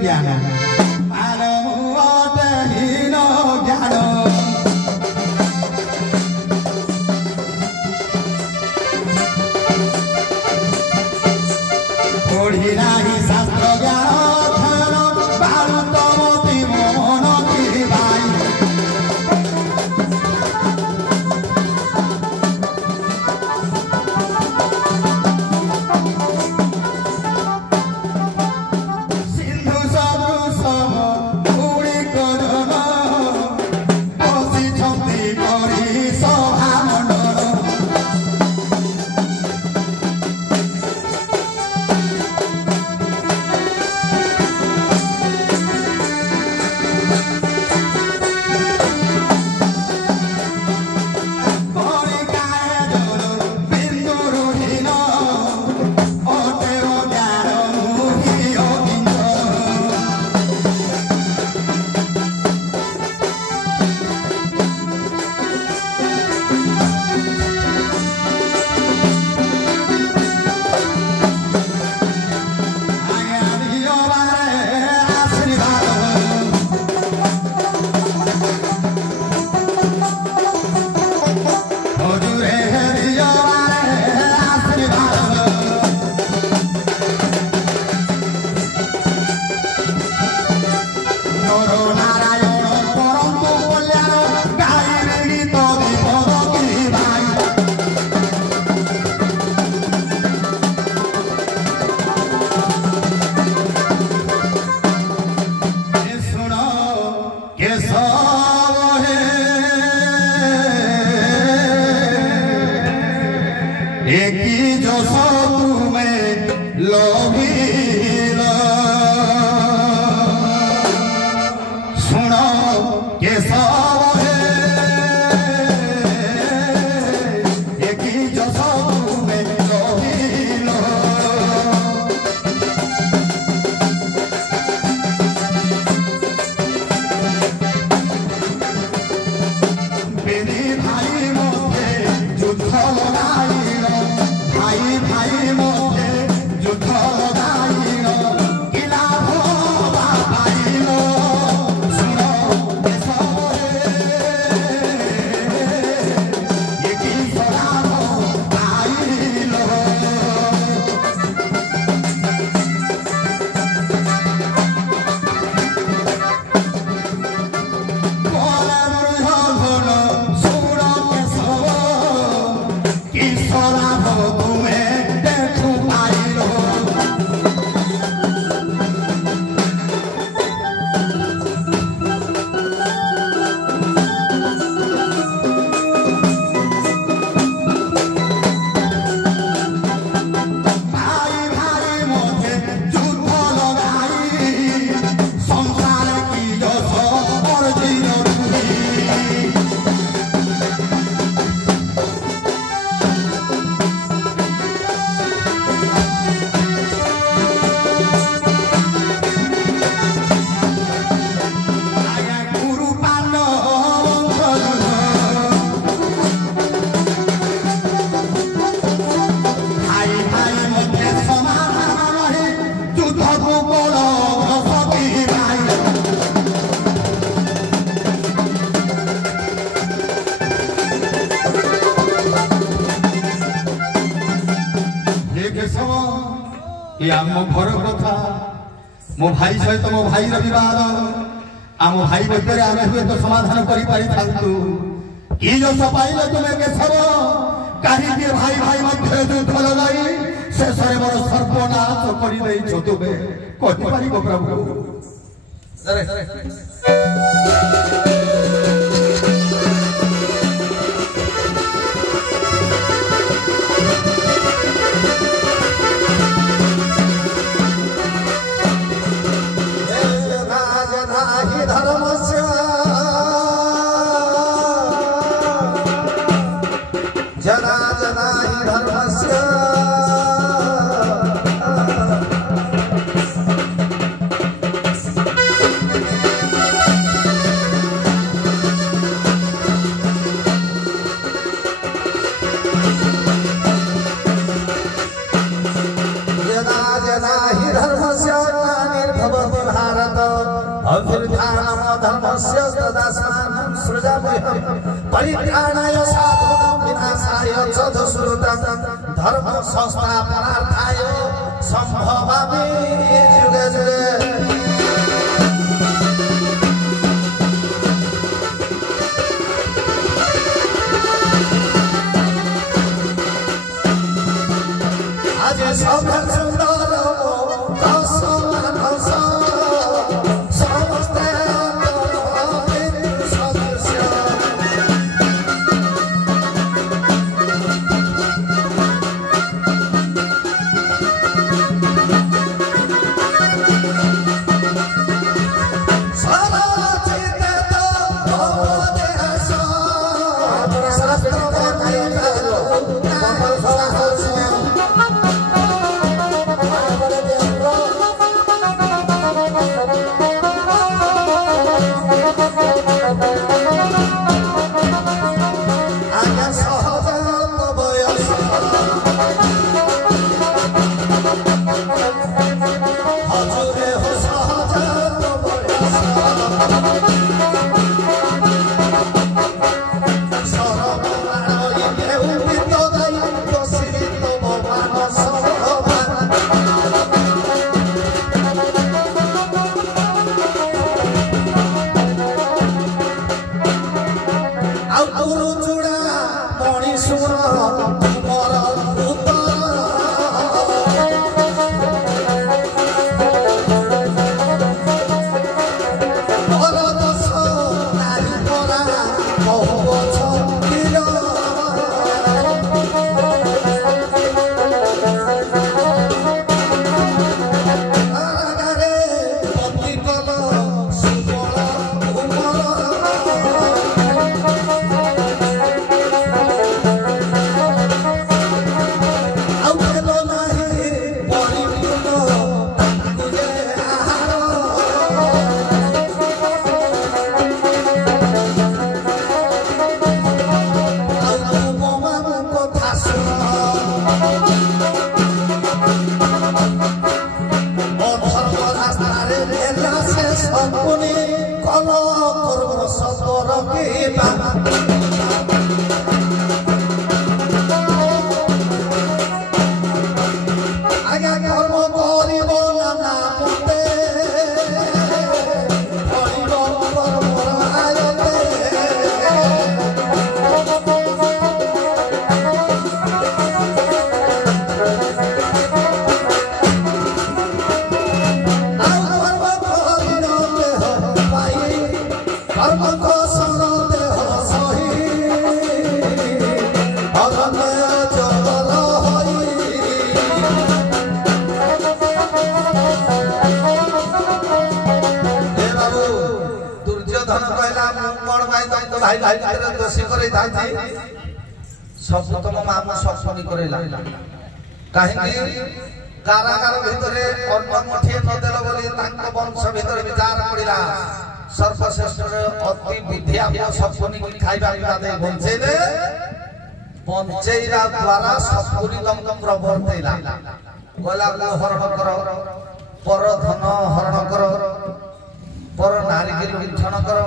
ज्ञान मानवहीन ज्ञान पढ़ी नाही शास्त्र ज्ञान बारुतमती मोहन की भाई सिंधु सदृश उड़ी कदम बसी छंदी करी सभा मंडल आम घर कथा मो भाई सहित मो भाई बद आम भाई मध्य आम हुए तो समाधान कर पाइल तुम्हें केशव कहीं भाई भाई मध्य युद्ध लगाई शेष मोर सर्वनाश कर तुम्हें कही प्रभु जना जना ही धर्मस्य अभ्युत्थानम धर्मस्य तदास्मानं सृजाम्यहम् परित्राणाय साधूनां विनाशाय च दुष्कृतं धर्म संस्थापनार्थाय सम्भवामि युगे युगे। आज सब सुंदर कारागार भितरे अन्न मुठिए नदेल बोली तांक वंश भितर विचार पड़िला सर्वश्रेष्ठ अति विद्या सपनी की खाइबा पिबा दे बंचेले पंचेरा द्वारा सपुरी दम प्रवर्तेला गला हरण कर पर धन हरण कर पर नारी के लुंठन कर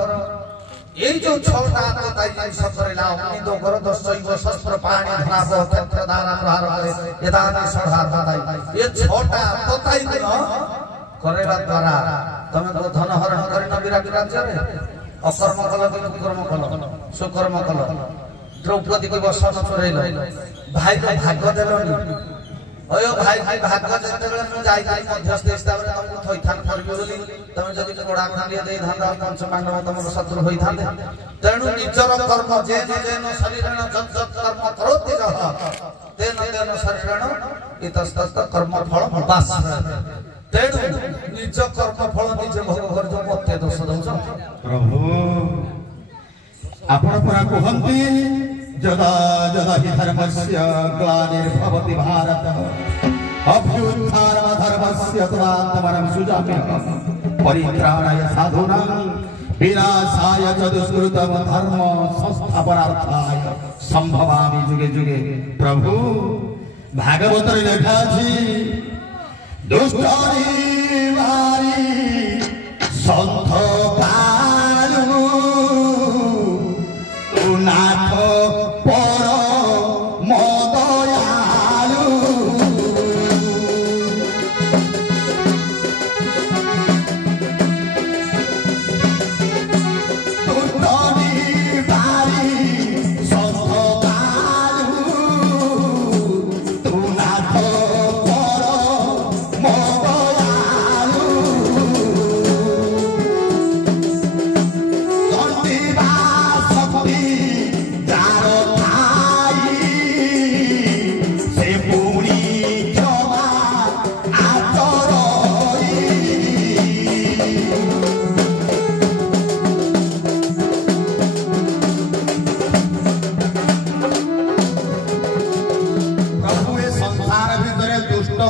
এই যে ছটা কথাই জিনিস করেলা অগ্নি তো ঘর দশৈব শস্ত্র পানি ধরাব ক্ষেত্র দ্বারা প্রহার করে এদানি সঢ়া দাদাই এই ছটা কথাই দিন করেবা দ্বারা তুমি তো ধন হরণ করি না বিরাট রাজ্যরে অকর্ম কল কি কুকর্ম কল সুকর্ম কল দ্রৌপদী কে বসন চোরাইল ভাই তো ভাগ্য দেলনি ওই ভাই ভাই ভাগ্য যেতেবেলে মু যাই যাই মধ্যস্থ হিসাবে তোমাকে থইথান করবি বলি তুমি যদি কোড়া খালিয়ে দেই ধান্দা পঞ্চ পাণ্ডব তোমার শত্রু হইথান্তে তেণু নিজর কর্ম যে যেন শরীরেণ যৎ যৎ কর্ম করোতি যহ তেন তেন শরীরেণ ইতস্তত কর্ম ফল বাস্মে তেণু নিজ কর্ম ফল নিজে ভোগ করছ মতে দোষ দউছ প্রভু আপন পরা কুহন্তি जदा जदा हि धर्मस्य ग्लानिर्भवति भारत अभ्युत्थानमधर्मस्य तदात्मनं सुजाम्यहम् परित्राणाय साधूनां विनाशाय च दुष्कृतं धर्म संस्थापनार्थाय संभवामि जुगे जुगे। प्रभु भागवत लेखा अछि दुष्टानि वारी सन्थ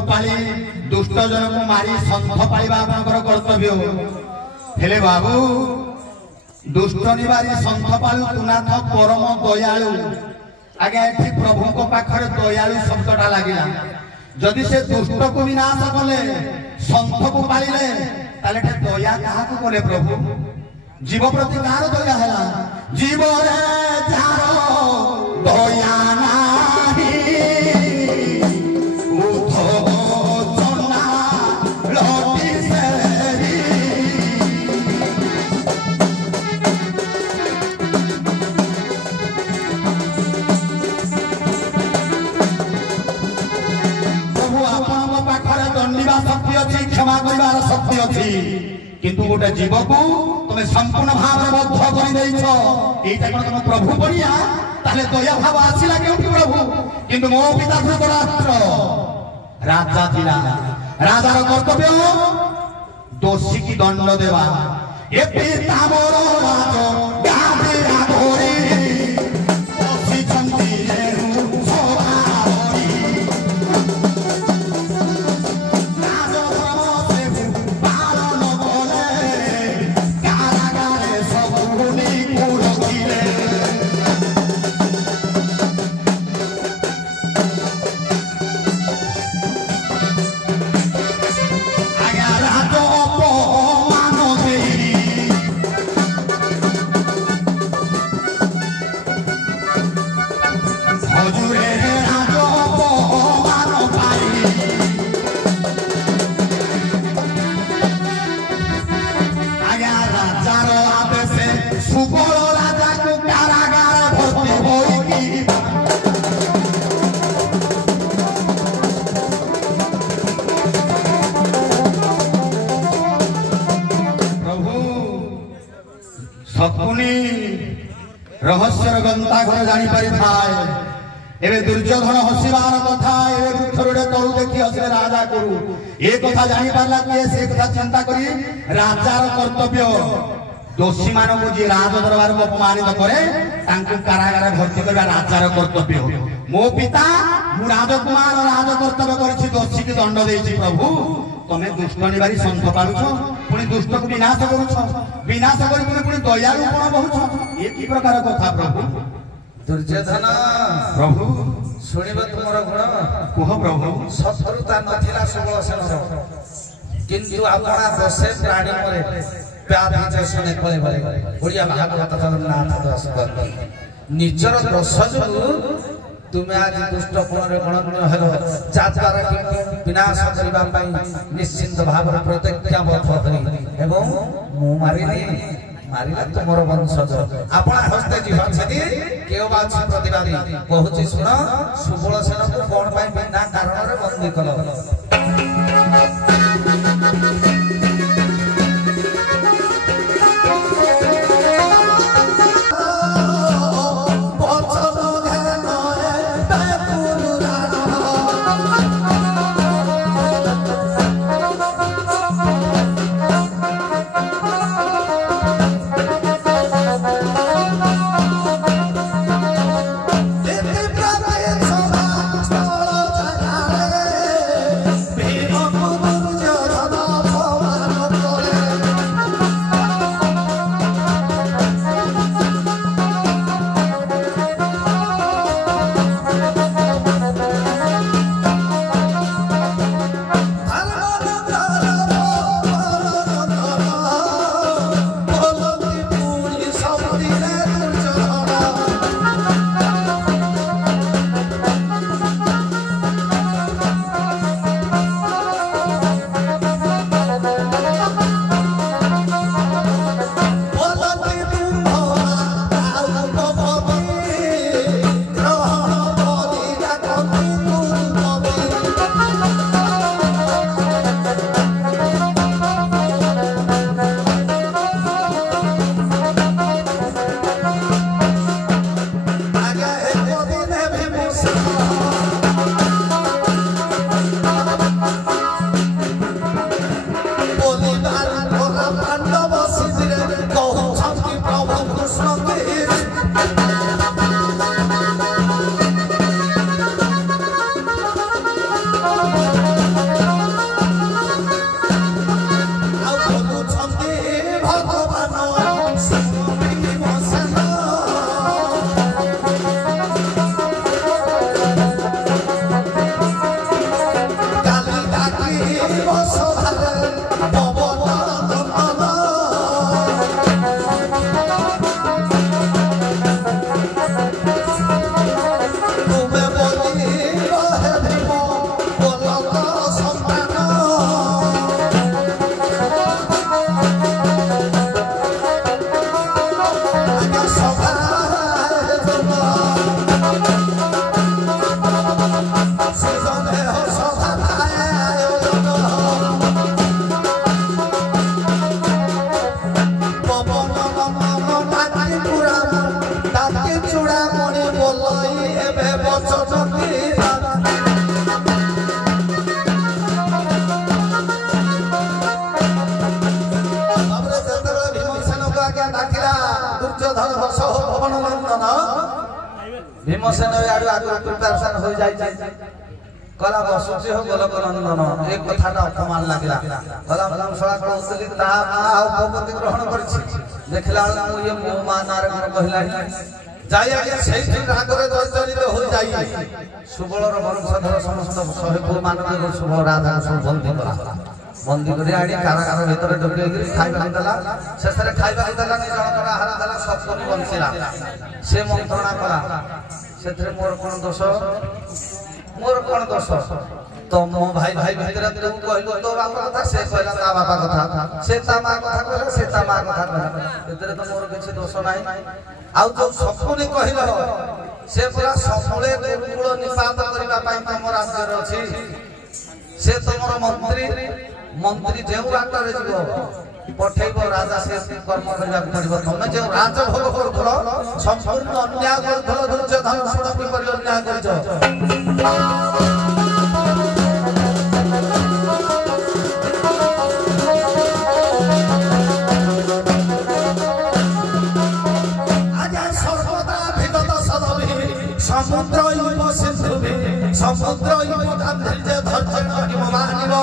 पाली दुष्ट जन को मारी संथ पाइबा आपनकर कर्तव्य हेले बाबू दुष्ट निवारी संथ पालु तुनाथ परम दयालु आगे एठी प्रभु को पाखरे दयालु शब्दटा लागिला जदि से दुष्ट को विनाश कले संथ को पालिले ताले दया कहा को करे प्रभु जीव प्रति कार दया हैला जीव रे जारो दया नाही उठो चना लटी सेरी प्रभु आपन पाखरे दंडिबा शक्ति अछि क्षमा करिबार शक्ति अछि किंतु गोटे जीव को तुम संपूर्ण भाव बद्ध कर तुम प्रभु बढ़िया ताले दया भाव आसला क्योंकि प्रभु किंतु मो पिता धृतराष्ट्र राजा थिला राजार कर्तव्य दोषी की दंड देवा ए पिता मोर राज गादे आधोरी ओसी चंदी रेणु सोहारी राज धर्म से पालन बोले कारागारे सब गुनी कुरखिले आया राज अपमान देई हजूरे राज अपमान पाई आया राजार आदेशे सुबल राजा को कारागार भर्ती होई प्रभु सकुनी रहस्यर गंता घर जानी पारि थाए एबे दुर्योधन हसिबार कथा एबे वृक्षरुडे तळु देखि हसले राजा करू ए कथा जानी पारला कि से कथा चिंता करी राजार कर्तव्य दोषी मानक जे राज दरबार को अपमानित करे तांको कारागार भर्ती करबा राजार कर्तव्य मो पिता मु राजकुमार राज कर्तव्य करछि दोषी की दंड देछि प्रभु तमे दुष्ट निवारी संत पारुछ पुणी दुष्ट को विनाश करूछ विनाश करी पुणी दयालु कोन बहुछ ए की प्रकार कथा प्रभु दुर्योधन प्रभु शुणिबा तुमर गुण कुह प्रभु शत्रुता नथिला सुबल सेनर किंतु आपना दशे प्राणी मरे व्याधि जसने कले बले ओडिया भागवत जगन्नाथ दास निजर दोष जो तुमे आज दुष्ट कोणरे गणन्य हेलो जातरा कि विनाश करिबा पई निश्चिंत भाव प्रतिज्ञाबद्ध करी एवं मु मारिनी मारिला तुमर वंशज आपण हस्ते जीवन छथि केओ बात प्रतिवादी कहूची सुन सुबल सेन को कोन पई बिना कारण रे बंदी कलो भीमसेन आडू आगु प्रिपरेशन हो जाय कला बसुची हो गोलक नंदन एक कथाटा अपमान लागला कला भलमसला कहतली ता आ उपपति ग्रहण करछि देखला मु ये मो मा नारायण कहला जाय आगे सेहि रागरे जर्जरित हो जाय सुबलर वंशधर समस्त सहेबु मानव सुबल राजा सब बंदी करी आडी कारागार भीतर ढोके खाइबा देला शेषरे खाइबा देला नि जणकर आहार देला सब कोनी बंसिला से मंत्रणा कला सेथरे मोर कोन दोष तो मो भाई भीतर तू कहलो तो बापा कथा से कहला ता बापा कथा से ता मा कथा कहला से ता मा कथा कहला एतरे तो मोर किछि दोष नाही आउ जो सपुनी कहलो से पूरा समूले गुरुकुल निपात करिबा पई तमर आश्रय अछि से तमर मंत्री जेउ बाटरे जिवो पठेइबो राजा से कर्म करिबा पड़िबो तमे जे राजभोग करथलो संपूर्ण अन्याय करथलो दुर्योधन सुणपि पर अन्याय करछ समुद्र इव सिंधु समुद्र इव गांधीर्य धैर्य हिमवानिव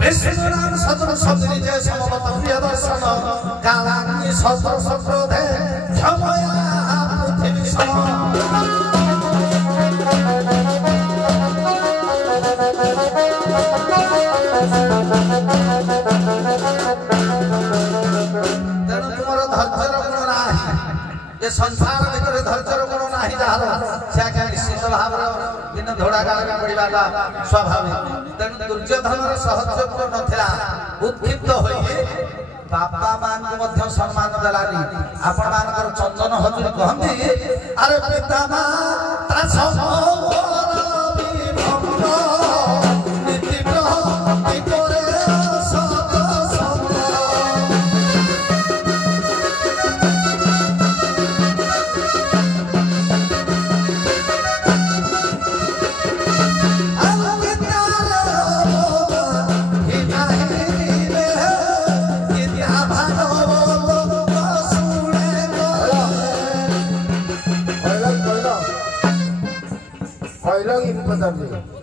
विष्णुराम सदर सदरी जय समवत प्रिय दर्शन कालाग्नि सदर सक्रोधे क्षमया पृथ्वी सम तेणु तुमर धैर्यर गुण नाही ये संसार भीतर धैर्यर गुण नाही जाहलो से निश्चित भाव दिन धोड़ा गाला पड़िबाटा स्वाभाविक तेणु दुर्योधनर सहज गुण नथिला उत्क्षिप्त होई बापा मान को मध्य सम्मान देलानी आपण मानकर चंदन हजूरी कहंती अरे पिता माता समोर विभंग नीति प्रति करे सत संग Hoy lang ipatami.